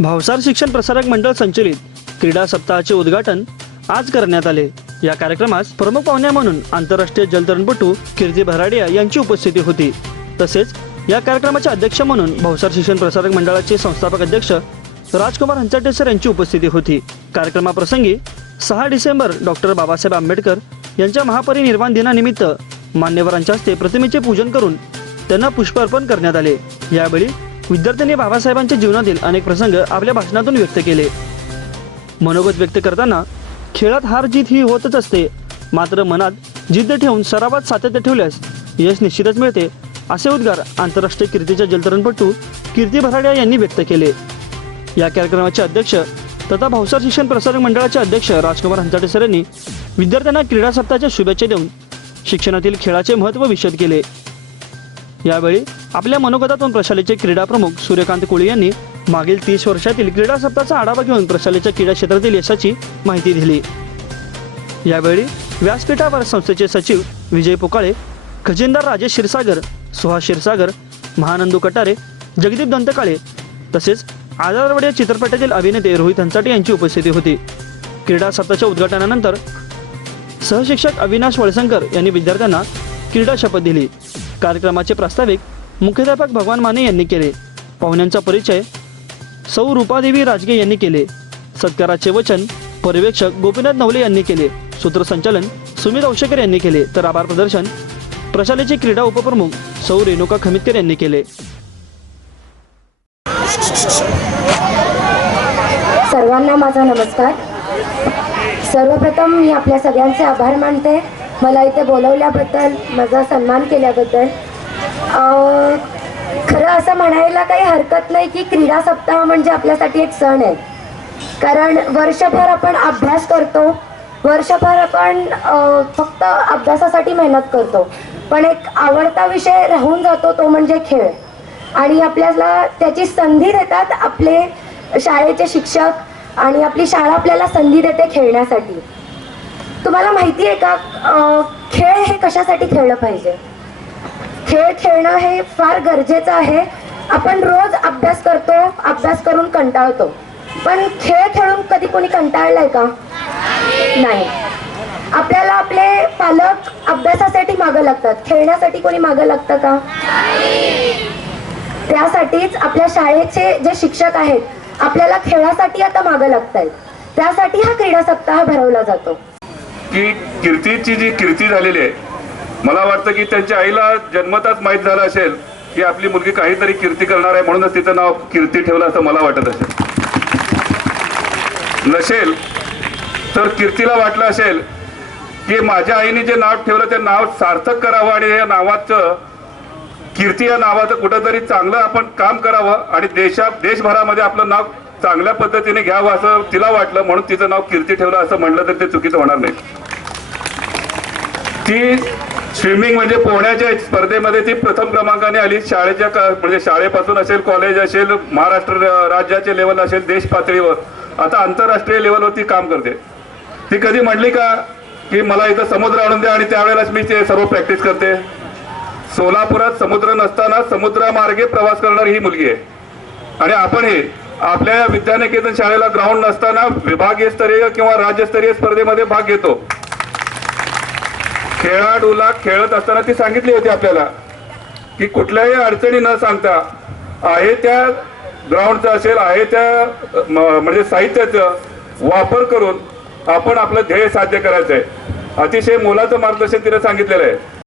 भावसार शिक्षण प्रसारक मंडळ संचलित क्रीडा सप्ताहाचे उद्घाटन आज करण्यात आले। या कार्यक्रमास प्रमुख पाहुणे म्हणून आंतरराष्ट्रीय जलतरणपटू कीर्ती भराडिया यांची उपस्थिती होती। तसेच या कार्यक्रमाचे अध्यक्ष म्हणून भावसार शिक्षण प्रसारक मंडळाचे संस्थापक अध्यक्ष राजकुमार हंचाटे सर यांची उपस्थिती होती। कार्यक्रमाप्रसंगी 6 डिसेंबर डॉक्टर बाबासाहेब आंबेडकर यांच्या महापरिनिर्वाण दिनानिमित्त मान्यवरांच्या हस्ते प्रतिमेचे पूजन करून त्यांना पुष्प अर्पण करण्यात आले। यावेळी विद्यार्थ्यांनी बाबासाहेबांच्या जीवनातील अनेक प्रसंग आपल्या भाषणातून व्यक्त केले। मनोगत व्यक्त करताना खेळात हार जीत ही होतच असते, मात्र मनात जिद्द ठेवून सरावात सातत्य ठेवल्यास यश निश्चितच मिळते, असे उद्गार आंतरराष्ट्रीय कीर्तीच्या जलतरणपटू कीर्ती भराडिया यांनी व्यक्त केले। या कार्यक्रमाचे अध्यक्ष तथा भावसार शिक्षण प्रसारक मंडळाचे अध्यक्ष राजकुमार हंचाटे सर यांनी विद्यार्थ्यांना क्रीडा सप्ताहाच्या शुभेच्छा देऊन शिक्षणातील खेळाचे महत्त्व विशद केले। यावेळी आपल्या मनोगतातून प्रशालेचे क्रीडा प्रमुख सूर्यकांत कोळी यांनी मागील 30 वर्षातील क्रीडा सप्ताहाचा आढावा घेऊन प्रशालेच्या क्रीडा क्षेत्रातील यशाची माहिती दिली। यावेळी व्यासपीठावर संस्थेचे सचिव विजय पोकाळे, खजिनदार राजेश क्षीरसागर, सुहास क्षीरसागर, महानंदू कटारे, जगदीप दंतकाळे तसेच आजारवाडी चित्रपटातील अभिनेते रोहित हंचाटे यांची उपस्थिती होती। क्रीडा सप्ताहाच्या उद्घाटनानंतर सहशिक्षक अविनाश वळसंकर यांनी विद्यार्थ्यांना क्रीडा शपथ दिली। कार्यक्रमाचे प्रास्ताविक मुख्याध्यापक भगवान माने यांनी केले। पाहुण्यांचा परिचय सौ रूपादेवी राजगे यांनी केले। सत्काराचे वचन पर्यवेक्षक गोपीनाथ नवले यांनी केले। सूत्रसंचालन सुमित औशेकर यांनी केले, तर आभार प्रदर्शन प्रशालेचे क्रीडा उपप्रमुख सौ रेणुका खमितकर यांनी केले। सर्वांना माझा नमस्कार। सर्वप्रथम मी आपल्या सगळ्यांचे आभार मानते, मला इथे बोलवल्याबद्दल, माझा सन्मान केल्याबद्दल। खरं असं म्हणायला काही हरकत नाही की क्रीडा सप्ताह म्हणजे आपल्यासाठी एक सण आहे, कारण वर्षभर आपण अभ्यास करतो, वर्षभर आपण फक्त अभ्यासासाठी मेहनत करतो, पण एक आवडता विषय राहून जातो तो म्हणजे खेळ। आणि आपल्याला त्याची संधी देतात आपले शाळेचे शिक्षक, आणि आपली शाळा आपल्याला संधी देते खेळण्यासाठी। तुम्हाला माहिती आहे का खेळ हे कशासाठी खेळलं पाहिजे? खेळ खेळणं हे फार गरजेचं आहे। आपण रोज अभ्यास करतो, अभ्यास करून कंटाळतो, पण खेळ खेळून कधी कोणी कंटाळलंय का? नाही। आपल्याला आपले पालक अभ्यासासाठी मागं लागतात, खेळण्यासाठी कोणी मागं लागतं का? त्यासाठीच आपल्या शाळेचे जे शिक्षक आहेत आपल्याला खेळासाठी आता मागं लागतायत, त्यासाठी हा क्रीडा सप्ताह भरवला जातो। की कीर्तीची जी कीर्ती झालेली आहे, मला वाटतं की त्यांच्या आईला जन्मताच माहीत झालं असेल की आपली मुलगी काहीतरी कीर्ती करणार आहे, म्हणूनच तिचं नाव कीर्ती ठेवलं असं मला वाटत असेल। नसेल तर कीर्तीला वाटलं असेल की माझ्या आईने जे नाव ठेवलं ते नाव सार्थक करावं आणि या नावाचं, कीर्ती या नावाचं कुठंतरी चांगलं आपण काम करावं आणि देशभरामध्ये आपलं नाव चांगल्या पद्धतीने घ्यावं असं तिला वाटलं, म्हणून तिचं नाव कीर्ती ठेवलं असं म्हटलं तर ते चुकीचं होणार नाही। ती स्विमिंग म्हणजे पोहण्याच्या स्पर्धेमध्ये ती प्रथम क्रमांकाने आली। शाळेच्या म्हणजे शाळेपासून असेल, कॉलेज असेल, महाराष्ट्र राज्याचे लेवल असेल, देश पातळीवर, आता आंतरराष्ट्रीय लेवलवरती काम करते। ती कधी म्हणली का की मला इथं समुद्र आणून द्या आणि त्यावेळेलाच मी ते सर्व प्रॅक्टिस करते? सोलापुरात समुद्र नसताना समुद्रामार्गे प्रवास करणारी ही मुलगी आहे। आणि आपण हे आपल्या विद्यानिकेतन शाळेला ग्राउंड नसताना विभागीय स्तरीय किंवा राज्यस्तरीय स्पर्धेमध्ये भाग घेतो। खेळाडूला खेळत असताना ती सांगितली होती आपल्याला की कुठल्याही अडचणी न सांगता आहे त्या ग्राउंडचा असेल, आहे त्या म्हणजे साहित्याचा वापर करून आपण आपलं ध्येय साध्य करायचं आहे। अतिशय मोलाचं मार्गदर्शन तिने सांगितलेलं आहे।